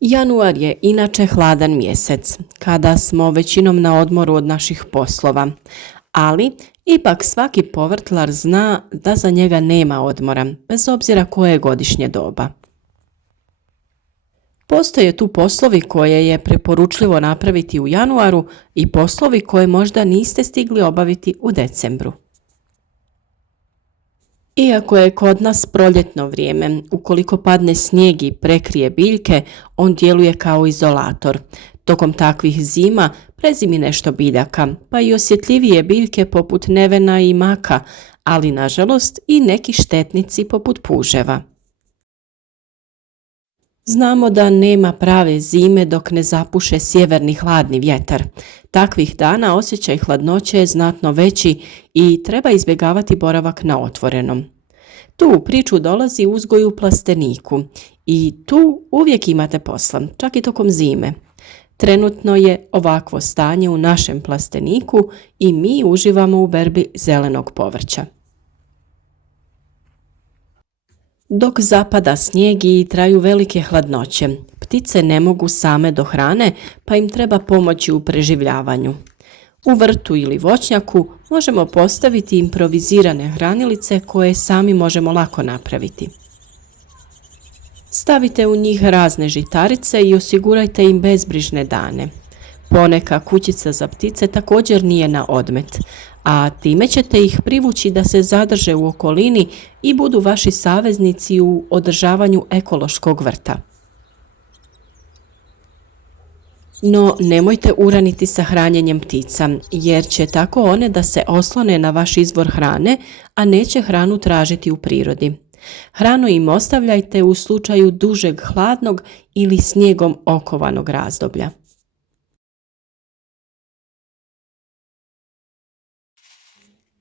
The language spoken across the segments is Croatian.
Januar je inače hladan mjesec, kada smo većinom na odmoru od naših poslova, ali ipak svaki povrtlar zna da za njega nema odmora, bez obzira koje je godišnje doba. Postoje tu poslovi koje je preporučljivo napraviti u januaru i poslovi koje možda niste stigli obaviti u decembru. Iako je kod nas proljetno vrijeme, ukoliko padne snijeg i prekrije biljke, on djeluje kao izolator. Tokom takvih zima prezimi nešto biljaka, pa i osjetljivije biljke poput nevena i maka, ali nažalost i neki štetnici poput puževa. Znamo da nema prave zime dok ne zapuše sjeverni hladni vjetar. Takvih dana osjećaj hladnoće je znatno veći i treba izbjegavati boravak na otvorenom. Tu u priču dolazi uzgoj u plasteniku i tu uvijek imate posla, čak i tokom zime. Trenutno je ovakvo stanje u našem plasteniku i mi uživamo u berbi zelenog povrća. Dok zapada snijeg i traju velike hladnoće, ptice ne mogu same do hrane, pa im treba pomoći u preživljavanju. U vrtu ili voćnjaku možemo postaviti improvizirane hranilice koje sami možemo lako napraviti. Stavite u njih razne žitarice i osigurajte im bezbrižne dane. Poneka kućica za ptice također nije na odmet, a time ćete ih privući da se zadrže u okolini i budu vaši saveznici u održavanju ekološkog vrta. No, nemojte uraniti sa hranjenjem ptica, jer će tako one da se oslone na vaš izvor hrane, a neće hranu tražiti u prirodi. Hranu im ostavljajte u slučaju dužeg hladnog ili snijegom okovanog razdoblja.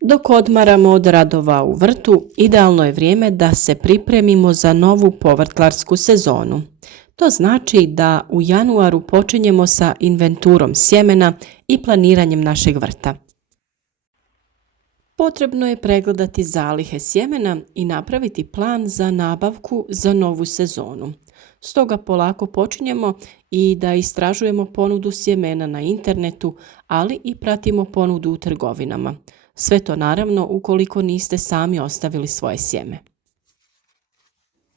Dok odmaramo od radova u vrtu, idealno je vrijeme da se pripremimo za novu povrtlarsku sezonu. To znači da u januaru počinjemo sa inventurom sjemena i planiranjem našeg vrta. Potrebno je pregledati zalihe sjemena i napraviti plan za nabavku za novu sezonu. Stoga polako počinjemo i da istražujemo ponudu sjemena na internetu, ali i pratimo ponudu u trgovinama. Sve to naravno ukoliko niste sami ostavili svoje sjeme.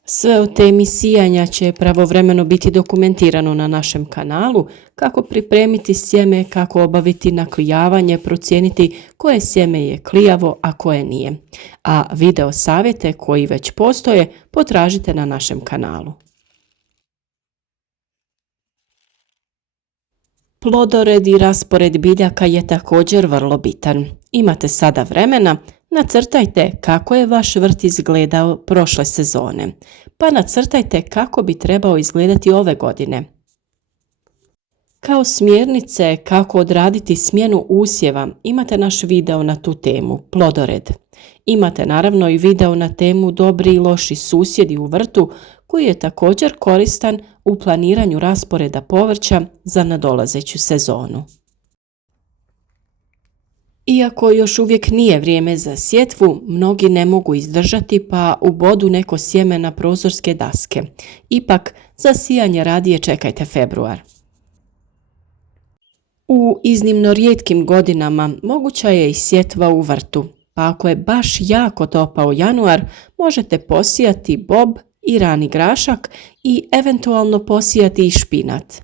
Sve o temi sijanja će pravovremeno biti dokumentirano na našem kanalu, kako pripremiti sjeme, kako obaviti naklijavanje, procijeniti koje sjeme je klijavo, a koje nije. A video savjete koji već postoje potražite na našem kanalu. Plodored i raspored biljaka je također vrlo bitan. Imate sada vremena, nacrtajte kako je vaš vrt izgledao prošle sezone, pa nacrtajte kako bi trebao izgledati ove godine. Kao smjernice kako odraditi smjenu usjeva imate naš video na tu temu, plodored. Imate naravno i video na temu dobri i loši susjedi u vrtu koji je također koristan u planiranju rasporeda povrća za nadolazeću sezonu. Iako još uvijek nije vrijeme za sjetvu, mnogi ne mogu izdržati pa ubodu neko sjeme na prozorske daske. Ipak, za sijanje radije čekajte februar. U iznimno rijetkim godinama moguća je i sjetva u vrtu, pa ako je baš jako topao januar, možete posijati bob i rani grašak i eventualno posijati i špinat.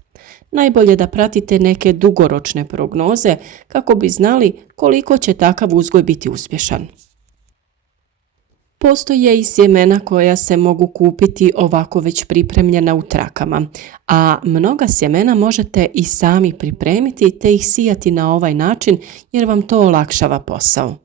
Najbolje da pratite neke dugoročne prognoze kako bi znali koliko će takav uzgoj biti uspješan. Postoje i sjemena koja se mogu kupiti ovako već pripremljena u trakama, a mnoga sjemena možete i sami pripremiti te ih sijati na ovaj način jer vam to olakšava posao.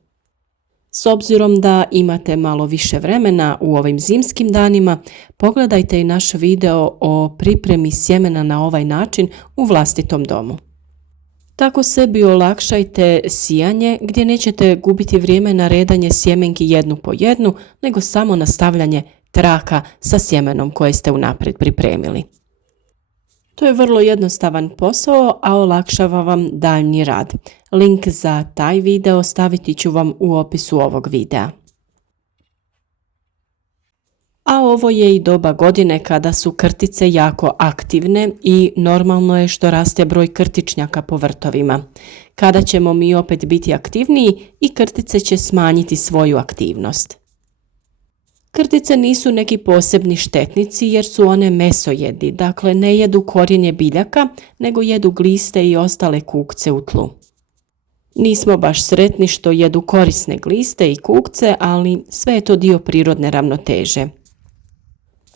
S obzirom da imate malo više vremena u ovim zimskim danima, pogledajte i naš video o pripremi sjemena na ovaj način u vlastitom domu. Tako sebi olakšajte sijanje gdje nećete gubiti vrijeme na redanje sjemenki jednu po jednu, nego samo na stavljanje traka sa sjemenom koje ste unaprijed pripremili. To je vrlo jednostavan posao, a olakšava vam daljnji rad. Link za taj video staviti ću vam u opisu ovog videa. A ovo je i doba godine kada su krtice jako aktivne i normalno je što raste broj krtičnjaka po vrtovima. Kada ćemo mi opet biti aktivniji i krtice će smanjiti svoju aktivnost. Krtice nisu neki posebni štetnici jer su one mesojedi, dakle ne jedu korijenje biljaka, nego jedu gliste i ostale kukce u tlu. Nismo baš sretni što jedu korisne gliste i kukce, ali sve je to dio prirodne ravnoteže.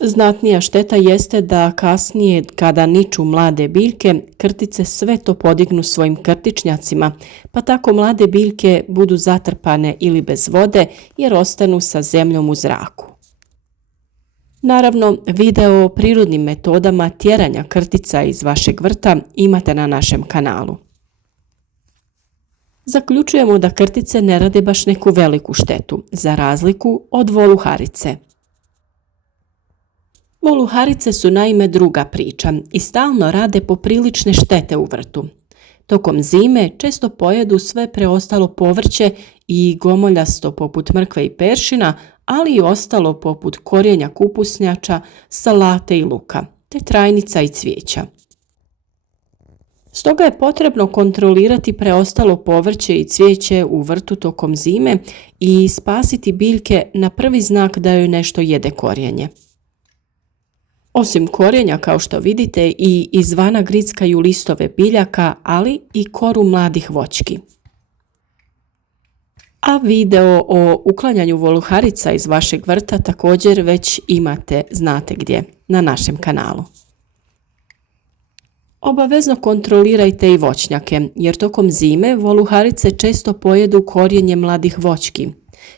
Znatnija šteta jeste da kasnije, kada niču mlade biljke, krtice sve to podignu svojim krtičnjacima, pa tako mlade biljke budu zatrpane ili bez vode jer ostanu sa zemljom u zraku. Naravno, video o prirodnim metodama tjeranja krtica iz vašeg vrta imate na našem kanalu. Zaključujemo da krtice ne rade baš neku veliku štetu, za razliku od voluharice. Voluharice su naime druga priča i stalno rade poprilične štete u vrtu. Tokom zime često pojedu sve preostalo povrće i gomoljasto poput mrkve i peršina, ali i ostalo poput korijenja kupusnjača, salate i luka, te trajnica i cvijeća. Stoga je potrebno kontrolirati preostalo povrće i cvijeće u vrtu tokom zime i spasiti biljke na prvi znak da joj nešto jede korijenje. Osim korijenja, kao što vidite, i izvana grickaju listove biljaka, ali i koru mladih voćki. A video o uklanjanju voluharica iz vašeg vrta također već imate, znate gdje, na našem kanalu. Obavezno kontrolirajte i voćnjake, jer tokom zime voluharice često pojedu korijenje mladih voćki.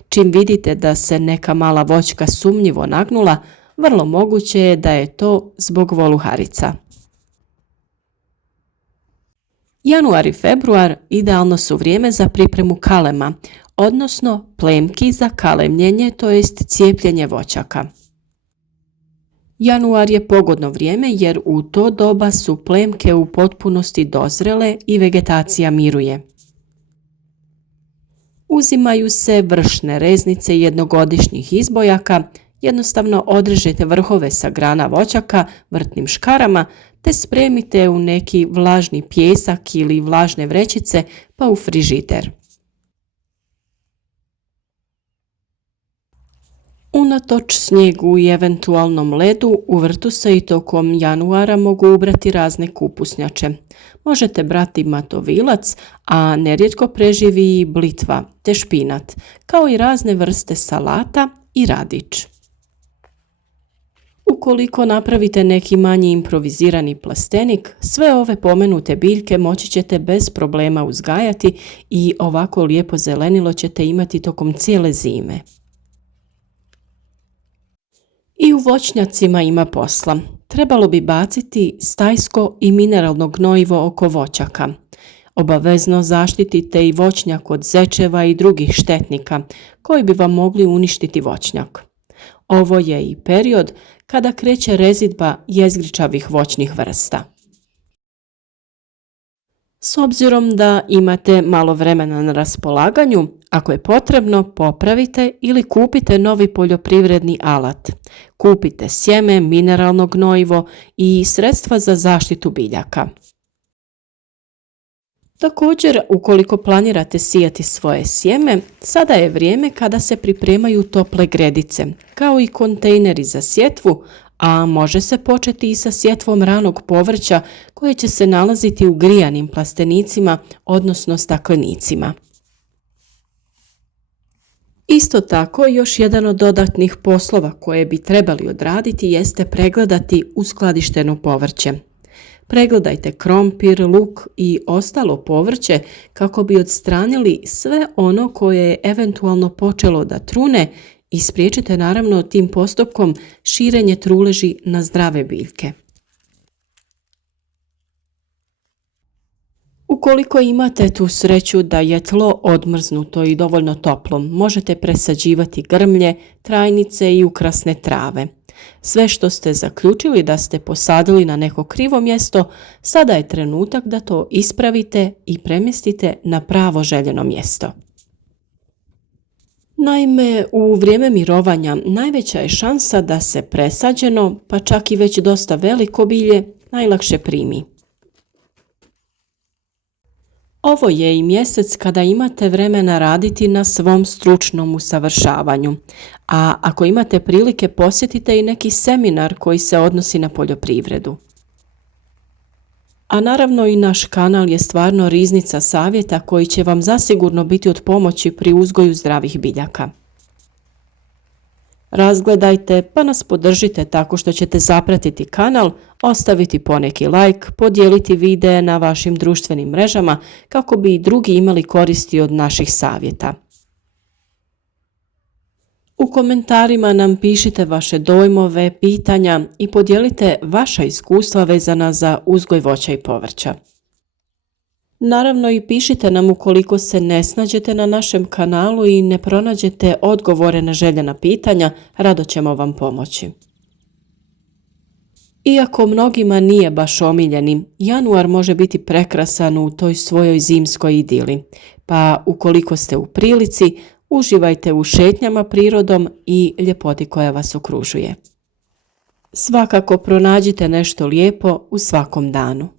Čim vidite da se neka mala voćka sumnjivo nagnula, vrlo moguće je da je to zbog voluharica. Januar i februar idealno su vrijeme za pripremu kalema, odnosno plemki za kalemljenje, to jest cijepljenje voćaka. Januar je pogodno vrijeme jer u to doba su plemke u potpunosti dozrele i vegetacija miruje. Uzimaju se vršne reznice jednogodišnjih izbojaka, jednostavno odrežete vrhove sa grana voćaka vrtnim škarama te spremite u neki vlažni pijesak ili vlažne vrećice pa u frižider. Unatoč snijegu i eventualnom ledu, u vrtu se i tokom januara mogu ubrati razne kupusnjače. Možete brati matovilac, a nerijetko preživi i blitva te špinat, kao i razne vrste salata i radič. Ukoliko napravite neki manji improvizirani plastenik, sve ove pomenute biljke moći ćete bez problema uzgajati i ovako lijepo zelenilo ćete imati tokom cijele zime. I u voćnjacima ima posla. Trebalo bi baciti stajsko i mineralno gnojivo oko voćaka. Obavezno zaštitite i voćnjak od zečeva i drugih štetnika koji bi vam mogli uništiti voćnjak. Ovo je i period kada kreće rezidba jezgričavih voćnih vrsta. S obzirom da imate malo vremena na raspolaganju, ako je potrebno, popravite ili kupite novi poljoprivredni alat. Kupite sjeme, mineralno gnojivo i sredstva za zaštitu biljaka. Također, ukoliko planirate sijati svoje sjeme, sada je vrijeme kada se pripremaju tople gredice, kao i kontejneri za sjetvu, a može se početi i sa sjetvom ranog povrća koje će se nalaziti u grijanim plastenicima, odnosno staklenicima. Isto tako, još jedan od dodatnih poslova koje bi trebali odraditi jeste pregledati uskladišteno povrće. Pregledajte krompir, luk i ostalo povrće kako bi odstranili sve ono koje je eventualno počelo da trune i spriječite naravno tim postupkom širenje truleži na zdrave biljke. Ukoliko imate tu sreću da je tlo odmrznuto i dovoljno toplo, možete presađivati grmlje, trajnice i ukrasne trave. Sve što ste zaključili da ste posadili na neko krivo mjesto, sada je trenutak da to ispravite i premjestite na pravo željeno mjesto. Naime, u vrijeme mirovanja najveća je šansa da se presađeno, pa čak i već dosta veliko bilje, najlakše primi. Ovo je i mjesec kada imate vremena raditi na svom stručnom usavršavanju, a ako imate prilike posjetite i neki seminar koji se odnosi na poljoprivredu. A naravno i naš kanal je stvarno riznica savjeta koji će vam zasigurno biti od pomoći pri uzgoju zdravih biljaka. Razgledajte pa nas podržite tako što ćete zapratiti kanal, ostaviti poneki like, podijeliti videe na vašim društvenim mrežama kako bi i drugi imali koristi od naših savjeta. U komentarima nam pišite vaše dojmove, pitanja i podijelite vaša iskustva vezana za uzgoj voća i povrća. Naravno i pišite nam ukoliko se ne snađete na našem kanalu i ne pronađete odgovore na željena pitanja, rado ćemo vam pomoći. Iako mnogima nije baš omiljeni, januar može biti prekrasan u toj svojoj zimskoj idili, pa ukoliko ste u prilici, uživajte u šetnjama prirodom i ljepoti koja vas okružuje. Svakako pronađite nešto lijepo u svakom danu.